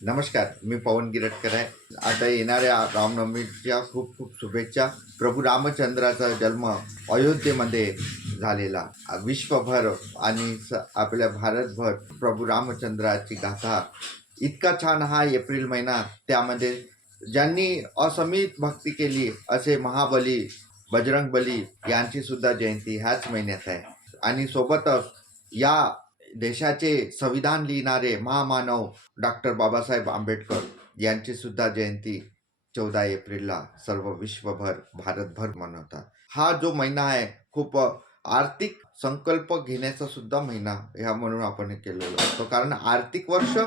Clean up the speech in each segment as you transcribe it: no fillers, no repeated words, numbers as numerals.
नमस्कार, मी पवन गिरटकर आहे. आता येणाऱ्या रामनवमीच्या खूप खूप शुभेच्छा. प्रभू रामचंद्राचा जन्म अयोध्येमध्ये झालेला. विश्वभर आणि आपल्या भारतभर प्रभू रामचंद्राची गाथा इतका छान हा एप्रिल महिना. त्यामध्ये ज्यांनी असमित भक्ती केली असे महाबली बजरंगबली यांची सुद्धा जयंती ह्याच महिन्यात आहे. आणि सोबतच या देशाचे संविधान लिहिणारे महामानव डॉक्टर बाबासाहेब आंबेडकर यांची सुद्धा जयंती 14 एप्रिलला सर्व विश्वभर भारतभर मनवतात. हा जो महिना आहे खूप आर्थिक संकल्प घेण्याचा सुद्धा महिना ह्या म्हणून आपण केलेला असतो. कारण आर्थिक वर्ष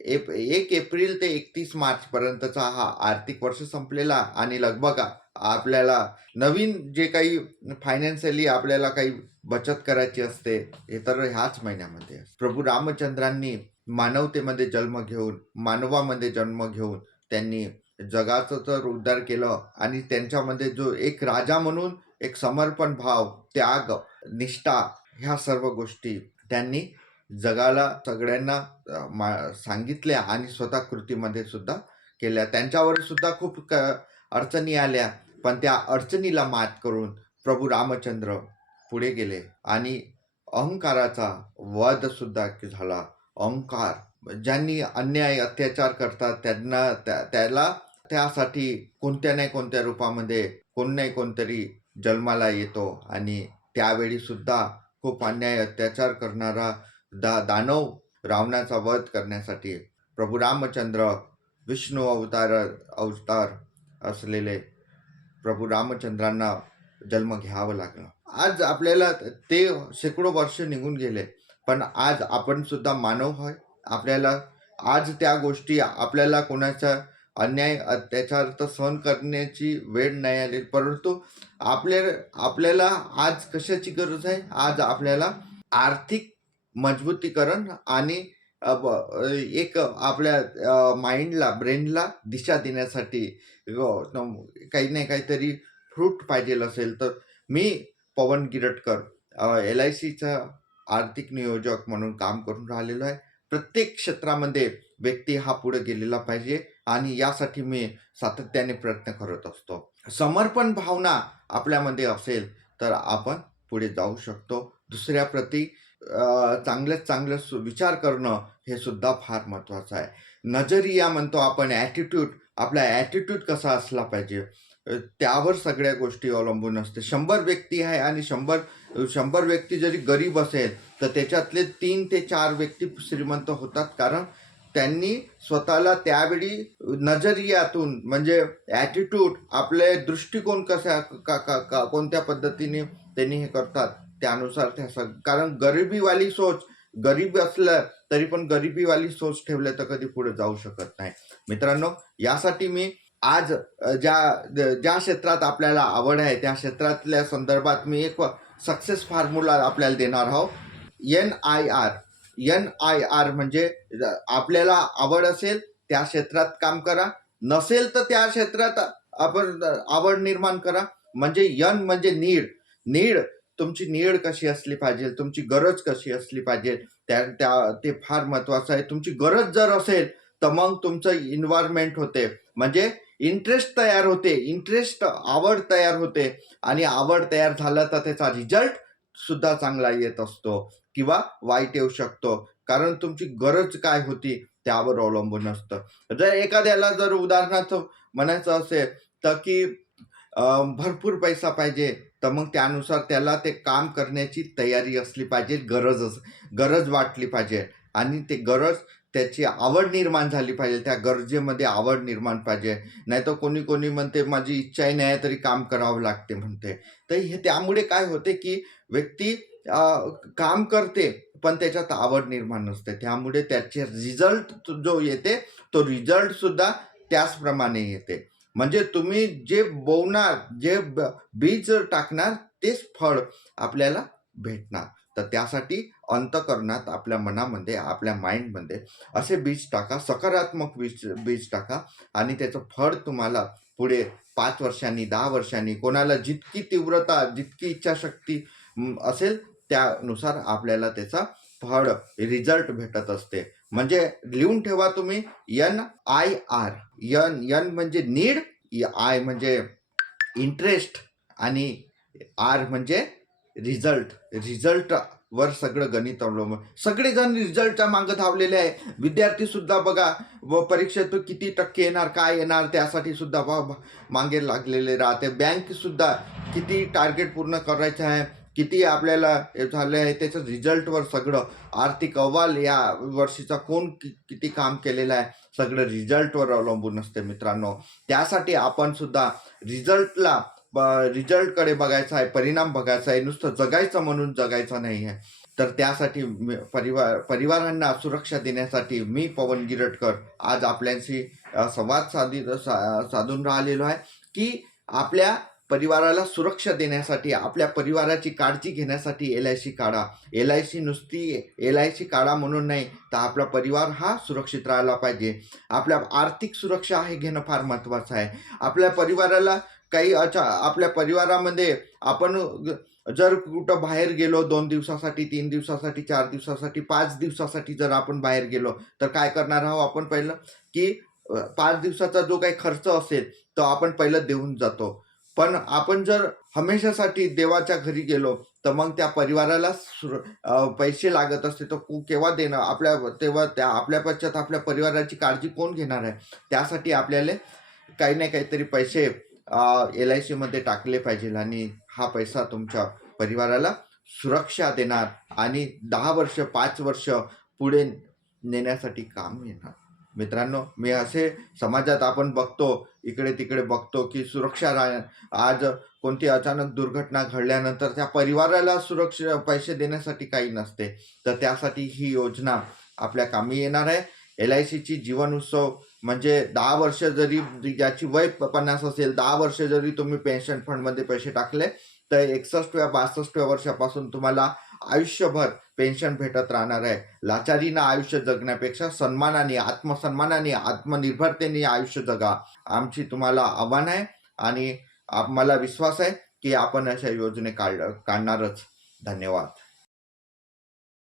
1 एप्रिल ते 31 मार्च पर्यंतचा हा आर्थिक वर्ष संपलेला आणि लगभग आपल्याला नवीन जे काही फायनान्शियली आपल्याला काही बचत करायची असते हे तर ह्याच महिन्यामध्ये. प्रभू रामचंद्रांनी मानवतेमध्ये जन्म घेऊन मानवामध्ये जन्म घेऊन त्यांनी जगाचा तर उद्धार केलं आणि त्यांच्यामध्ये जो एक राजा म्हणून एक समर्पण भाव, त्याग, निष्ठा ह्या सर्व गोष्टी त्यांनी जगाला सगळ्यांना सांगितल्या आणि स्वतः कृतीमध्ये सुद्धा केल्या. त्यांच्यावर सुद्धा खूप अडचणी आल्या, पण त्या अडचणीला मात करून प्रभू रामचंद्र पुढे गेले आणि अहंकाराचा वध सुद्धा झाला. अहंकार ज्यांनी अन्याय अत्याचार करतात त्यांना त्याला त्यासाठी कोणत्या नाही कोणत्या रूपामध्ये कोण नाही कोणतरी जन्माला येतो आणि त्यावेळी सुद्धा खूप अन्याय अत्याचार करणारा दानव रावणाचा वध करण्यासाठी प्रभू रामचंद्र विष्णू अवतार असलेले प्रभू रामचंद्रांना जन्म घ्यावं लागला. आज आपल्याला ते शेकडो वर्ष निघून गेले, पण आज आपण सुद्धा मानव आहे. आपल्याला आज त्या गोष्टी आपल्याला कोणाचा अन्याय अत्याचार तर सहन करण्याची वेळ नाही आली, परंतु आपल्याला आज कशाची गरज आहे? आज आपल्याला आर्थिक मजबूतीकरण आणि एक आपल्या माइंडला ब्रेनला दिशा देण्यासाठी काही नाही काहीतरी फ्रूट पाहिजे असेल तर मी पवन गिरटकर LICचा आर्थिक नियोजक म्हणून काम करून राहिलेलो आहे. प्रत्येक क्षेत्रामध्ये व्यक्ती हा पुढे गेलेला पाहिजे आणि यासाठी मी सातत्याने प्रयत्न करत असतो. समर्पण भावना आपल्यामध्ये असेल तर आपण पुढे जाऊ शकतो. दुसऱ्याप्रती चांगलं विचार करणं हे सुद्धा फार महत्त्वाचं आहे. नजरिया म्हणतो आपण, ॲटिट्यूड, आपला ॲटिट्यूड कसा असला पाहिजे त्यावर सगळ्या गोष्टी अवलंबून असते. 100 व्यक्ती आहे आणि 100 व्यक्ती जरी गरीब असेल तर त्याच्यातले 3 ते 4 व्यक्ती श्रीमंत होतात, कारण त्यांनी स्वतःला त्यावेळी नजरियातून म्हणजे ॲटिट्यूड, आपले दृष्टिकोन कशा कोणत्या पद्धतीने त्यांनी हे करतात त्यानुसार कारण गरिबीवाली सोच, गरीब असलं तरी पण गरिबीवाली सोच ठेवले तर कधी पुढे जाऊ शकत नाही. मित्रांनो, यासाठी मी आज ज्या क्षेत्रात आपल्याला आवड आहे त्या क्षेत्रातल्या संदर्भात मी एक सक्सेस फॉर्म्युला आपल्याला देणार आहोत. NIR म्हणजे आपल्याला आवड असेल त्या क्षेत्रात काम करा, नसेल तर त्या क्षेत्रात आपण आवड निर्माण करा. म्हणजे N म्हणजे नीड, तुमची नीड कशी असली पाहिजे, तुमची गरज कशी असली पाहिजे ते फार महत्वाचं आहे. तुमची गरज जर असेल तर मग तुमचं इन्व्हायरमेंट होते, म्हणजे इंटरेस्ट तयार होते, आवड तयार होते आणि आवड तयार झालं तर त्याचा रिझल्ट सुद्धा चांगला येत असतो किंवा वाईट येऊ शकतो, कारण तुमची गरज काय होती त्यावर अवलंबून असतं. जर एखाद्याला जर उदाहरणार्थ म्हणायचं असेल तर की भरपूर पैसा पाहिजे, तर मग त्यानुसार त्याला ते काम करण्याची तयारी असली पाहिजे, गरज वाटली पाहिजे आणि ते गरज त्याची आवड निर्माण झाली पाहिजे, त्या गरजेमध्ये आवड निर्माण पाहिजे. नाही तर कोणी म्हणते माझी इच्छाही नाही तरी काम करावं लागते म्हणते. तर हे त्यामुळे काय होते की व्यक्ती काम करते पण त्याच्यात आवड निर्माण नसते, त्यामुळे त्याचे रिझल्ट जो येते तो रिझल्ट सुद्धा त्याचप्रमाणे येते. म्हणजे तुम्ही जे बोवणार, जे बीज टाकणार तेच फळ आपल्याला भेटणार. तर त्यासाठी अंतःकरणात, आपल्या मनामध्ये, आपल्या माइंडमध्ये असे बीज टाका, सकारात्मक बीज टाका आणि त्याचं फळ तुम्हाला पुढे 5 वर्षांनी, 10 वर्षांनी, कोणाला जितकी तीव्रता, जितकी इच्छाशक्ती असेल त्यानुसार आपल्याला त्याचा फळ रिझल्ट भेटत असते. म्हणजे लिहून ठेवा तुम्ही NIR. एन म्हणजे नीड, आय म्हणजे इंटरेस्ट आणि आर म्हणजे रिझल्ट वर सगळं गणित अवलंबून. सगळेजण रिझल्टच्या मागे धावलेले आहे. विद्यार्थी सुद्धा बघा व परीक्षेत किती टक्के येणार, काय येणार त्यासाठी सुद्धा मागे लागलेले राहते. बँक सुद्धा किती टार्गेट पूर्ण करायचं आहे, किती आपल्याला झाले आहे त्याचं रिझल्टवर सगळं. आर्थिक अहवाल या वर्षीचा कोण किती काम केलेलं आहे सगळं रिझल्टवर अवलंबून असते मित्रांनो. त्यासाठी आपण सुद्धा रिझल्टकडे बघायचं आहे, परिणाम बघायचा आहे. नुसतं जगायचं म्हणून जगायचं नाही आहे. तर त्यासाठी परिवारांना सुरक्षा देण्यासाठी मी पवन गिरटकर आज आपल्याशी संवाद साधून राहिलेलो आहे की आपल्या परिवाराला सुरक्षा देण्यासाठी, आपल्या परिवाराची काळजी घेण्यासाठी LIC काढा. LIC नुसती LIC काढा म्हणून नाही, तर आपला परिवार हा सुरक्षित राहायला पाहिजे. आपल्या आर्थिक सुरक्षा हे घेणं फार महत्त्वाचं आहे. आपल्या परिवाराला आपल्या परिवारामध्ये आपण जर कुठं बाहेर गेलो 2 दिवसासाठी, 3 दिवसासाठी, 4 दिवसासाठी, 5 दिवसासाठी जर आपण बाहेर गेलो तर काय करणार आहोत आपण पहिलं की 5 दिवसाचा जो काही खर्च असेल तो आपण पहिलं देऊन जातो. पण आपण जर हमेशासाठी देवाच्या घरी गेलो तर मग त्या परिवाराला पैसे लागत असते तर केव्हा देणं आपल्या पश्चात आपल्या परिवाराची काळजी कोण घेणार आहे. त्यासाठी आपल्याला काही ना काहीतरी पैसे LIC मध्ये टाकले पाहिजे आणि हा पैसा तुमच्या परिवाराला सुरक्षा देणार आणि 10 वर्ष 5 वर्ष पुढे नेण्यासाठी काम येणार. मित्रांनो, मी असे समाजात आपण बघतो, इकडे तिकडे बघतो की आज कोणती अचानक दुर्घटना घडल्यानंतर त्या परिवाराला सुरक्षा पैसे देण्यासाठी काही नसते. तर त्यासाठी ही योजना आपल्या कामी येणार आहे. LICची जीवन उत्सव म्हणजे 10 वर्ष जरी ज्याची वय 50 असेल, 10 वर्ष जरी तुम्ही पेन्शन फंडमध्ये पैसे टाकले तर 61व्या 62व्या वर्षापासून तुम्हाला आयुष्यभर पेन्शन भेटत राहणार आहे. लाचारीनं आयुष्य जगण्यापेक्षा सन्मानाने, आत्मसन्मानाने, आत्मनिर्भरतेने आयुष्य जगा. आमची तुम्हाला आव्हान आहे आणि मला विश्वास आहे की आपण अशा योजने काढणारच. धन्यवाद.